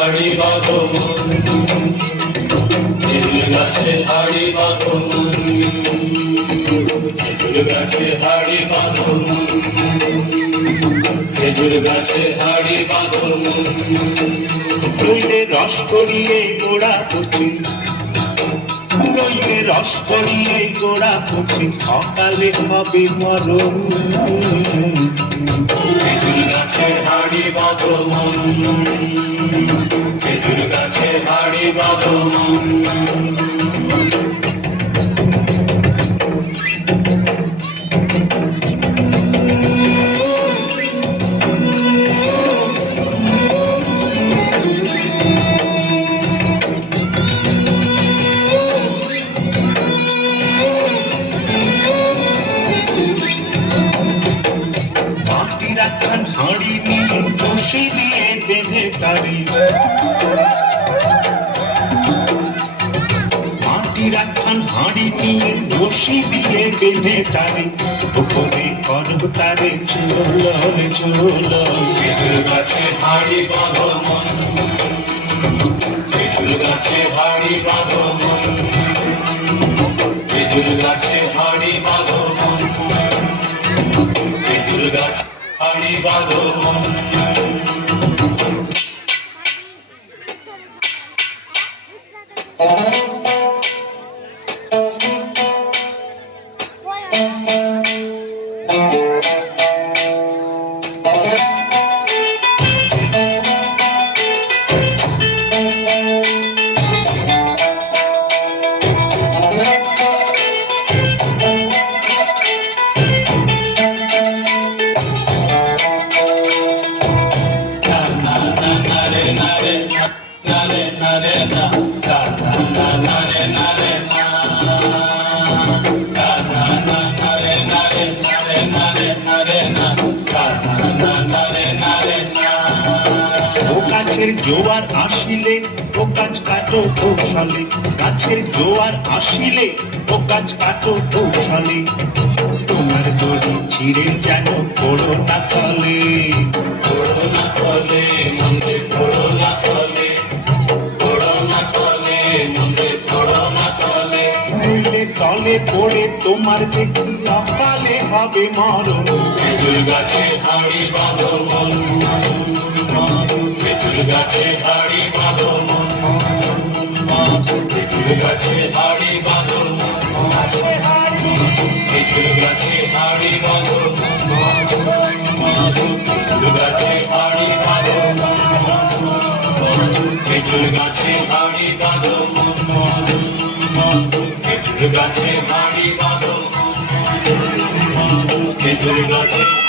হাড়ি বাঁধো খেজুর গাছে হাড়ি বাঁধো খেজুর গাছে হাড়ি বাঁধো খেজুর গাছে হাড়ি বাঁধো নইলে রস করিয়ে গোড়া পচি নইলে রস করিয়ে গোড়া পচি সকালে হবে মরণ খেজুর গাছে হাড়ি বাঁধো খেজুর গাছে হাড়ি বাঁধো রাখান হাঁড়ি নিয়ে বসে দিয়ে বেঁধে তারি মাটি রাখান হাঁড়ি নিয়ে বসে দিয়ে বেঁধে তারি উপরে করো তারে ঝোলন ঝোলন খেজুর গাছে হাড়ি বাঁধো খেজুর গাছে হাড়ি বাঁধো খেজুর গাছে হাড়ি বাঁধো খেজুর গাছ হাড়ি বাঁধো গাছের জোয়ার আসিলে ও গাছ কাটো কৌশলে গাছের জোয়ার আসিলে ও গাছ কাটো কৌশলে তোমার দড়ি ছিঁড়ে যেন পড়ো না তলে মন্দিরে পড়ো না তলে পড়ো না তলে মন্দিরে পড়ো না তলে নইলে তলে পড়ে তোমার দেখি অকালে হবে মরণ খেজুর গাছে হাড়ি বাঁধো খেজুর গাছে হাড়ি বাঁধো খেজুর গাছে হাড়ি বাঁধো খেজুর গাছে হাড়ি বাঁধো খেজুর গাছে হাড়ি বাঁধো খেজুর গাছে হাড়ি বাঁধো খেজুর গাছে হাড়ি বাঁধো খেজুর গাছে